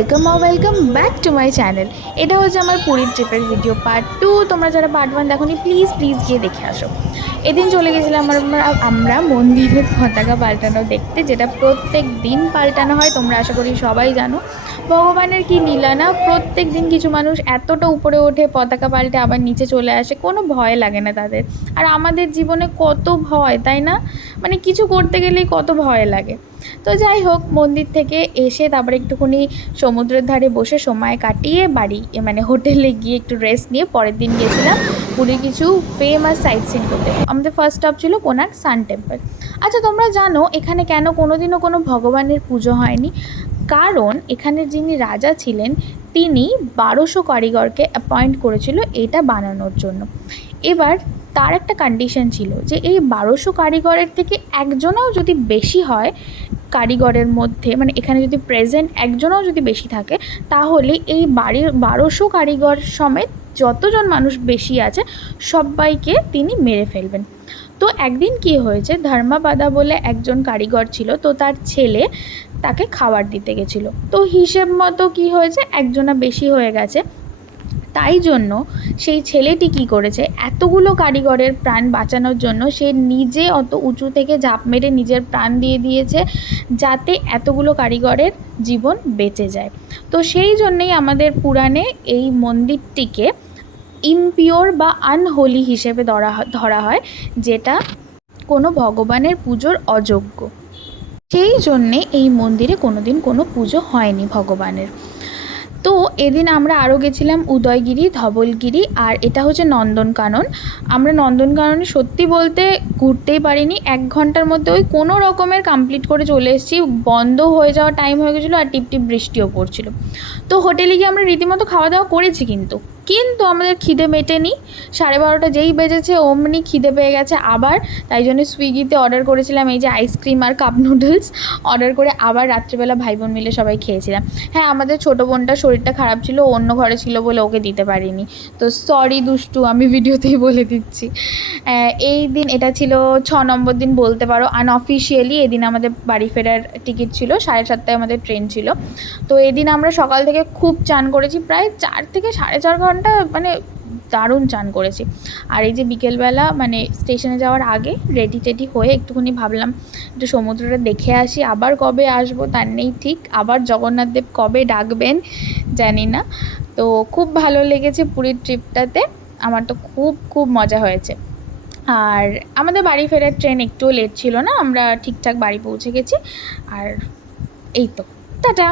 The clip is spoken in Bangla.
Welcome back to my channel. এটা হচ্ছে আমার পুরীর ট্রিপের ভিডিও পার্ট 2। তোমরা যারা পার্ট 1 দেখোনি প্লিজ গিয়ে দেখে আসো। এদিন চলে গেছিলাম আমরা মন্দিরের পতাকা পাল্টানো দেখতে, যেটা প্রত্যেক দিন পাল্টানো হয়। তোমরা আশা করি সবাই জানো ভগবানের কি লীলা না। প্রত্যেক দিন কিছু মানুষ এতটা উপরে ওঠে, পতাকা পাল্টে আবার নিচে চলে আসে, কোনো ভয় লাগে না তাদের। আর আমাদের জীবনে কত ভয়, তাই না? মানে কিছু করতে গেলেই কত ভয় লাগে। তো যাই হোক, মন্দির থেকে এসে তারপরে একটুখানি সমুদ্রের ধারে বসে সময় কাটিয়ে বাড়ি মানে হোটেলে গিয়ে একটু রেস্ট নিয়ে পরের দিন গেছিলাম পুরীর কিছু ফেমাস সাইট সিন করতে। আমাদের ফার্স্ট স্টপ ছিল কোণার্ক সান টেম্পল। আচ্ছা, তোমরা জানো এখানে কেন কোনোদিনও কোনো ভগবানের পুজো হয়নি? কারণ এখানের যিনি রাজা ছিলেন তিনি 1200 কারিগরকে অ্যাপয়েন্ট করেছিল এটা বানানোর জন্য। এবার তার একটা কন্ডিশন ছিল যে এই 1200 কারিগরের থেকে একজনও যদি বেশি হয় কারিগরের মধ্যে, মানে এখানে যদি প্রেজেন্ট একজনও যদি বেশি থাকে, তাহলে এই 1200 কারিগর সমেত যতজন মানুষ বেশি আছে সবাইকে তিনি মেরে ফেলবেন। তো একদিন কি হয়েছে, ধর্মাপাদা বলে একজন কারিগর ছিল, তো তার ছেলে তাকে খাবার দিতে গেছিলো। তো হিসেব মতো কী হয়েছে, একজনা বেশি হয়ে গেছে। তাই জন্য সেই ছেলেটি কী করেছে, এতগুলো কারিগরের প্রাণ বাঁচানোর জন্য সে নিজে অত উঁচু থেকে ঝাঁপ মেরে নিজের প্রাণ দিয়ে দিয়েছে, যাতে এতগুলো কারিগরের জীবন বেঁচে যায়। তো সেই জন্যেই আমাদের পুরাণে এই মন্দিরটিকে ইমপিওর বা আনহোলি হিসেবে ধরা হয়, যেটা কোনো ভগবানের পুজোর অযোগ্য। সেই জন্যে এই মন্দিরে কোনোদিন কোনো পুজো হয়নি ভগবানের। তো এদিন আমরা আরও গেছিলাম উদয়গিরি, ধবলগিরি, আর এটা হচ্ছে নন্দনকানন। আমরা নন্দনকাননে সত্যি বলতে ঘুরতেই পারিনি, 1 ঘন্টার মধ্যে ওই কোনো রকমের কমপ্লিট করে চলে এসেছি। বন্ধ হয়ে যাওয়ার টাইম হয়ে গেছিলো আর টিপটিপ বৃষ্টিও পড়ছিল। তো হোটেলে গিয়ে আমরা রীতিমতো খাওয়া দাওয়া করেছি, কিন্তু আমাদের খিদে মেটেনি। 12:30 যেই বেজেছে অমনি খিদে পেয়ে গেছে আবার। তাই জন্য সুইগিতে অর্ডার করেছিলাম এই যে আইসক্রিম আর কাপ নুডলস অর্ডার করে, আবার রাত্রিবেলা ভাই বোন মিলে সবাই খেয়েছিলাম। হ্যাঁ, আমাদের ছোটো বোনটার শরীরটা খারাপ ছিল, অন্য ঘরে ছিল বলে ওকে দিতে পারিনি। তো সরি দুষ্টু, আমি ভিডিওতেই বলে দিচ্ছি। এই দিন এটা ছিল 6 নম্বর দিন বলতে পারো আনঅফিসিয়ালি। এদিন আমাদের বাড়ি ফেরার টিকিট ছিল, 7:30টায় আমাদের ট্রেন ছিল। তো এদিন আমরা সকাল থেকে খুব চান করেছি, প্রায় 4 থেকে 4.5 ঘন্টা, মানে দারুণ চান করেছি। আর এই যে বিকেলবেলা মানে স্টেশনে যাওয়ার আগে রেডি হয়ে একটুখানি ভাবলাম একটু সমুদ্রটা দেখে আসি, আবার কবে আসবো তার নেই ঠিক, আবার জগন্নাথদেব কবে ডাকবেন জানি না। তো খুব ভালো লেগেছে পুরীর ট্রিপটাতে, আমার তো খুব মজা হয়েছে। আর আমাদের বাড়ি ফেরার ট্রেন একটুও লেট ছিল না, আমরা ঠিকঠাক বাড়ি পৌঁছে গেছি। আর এই তো, টাটা।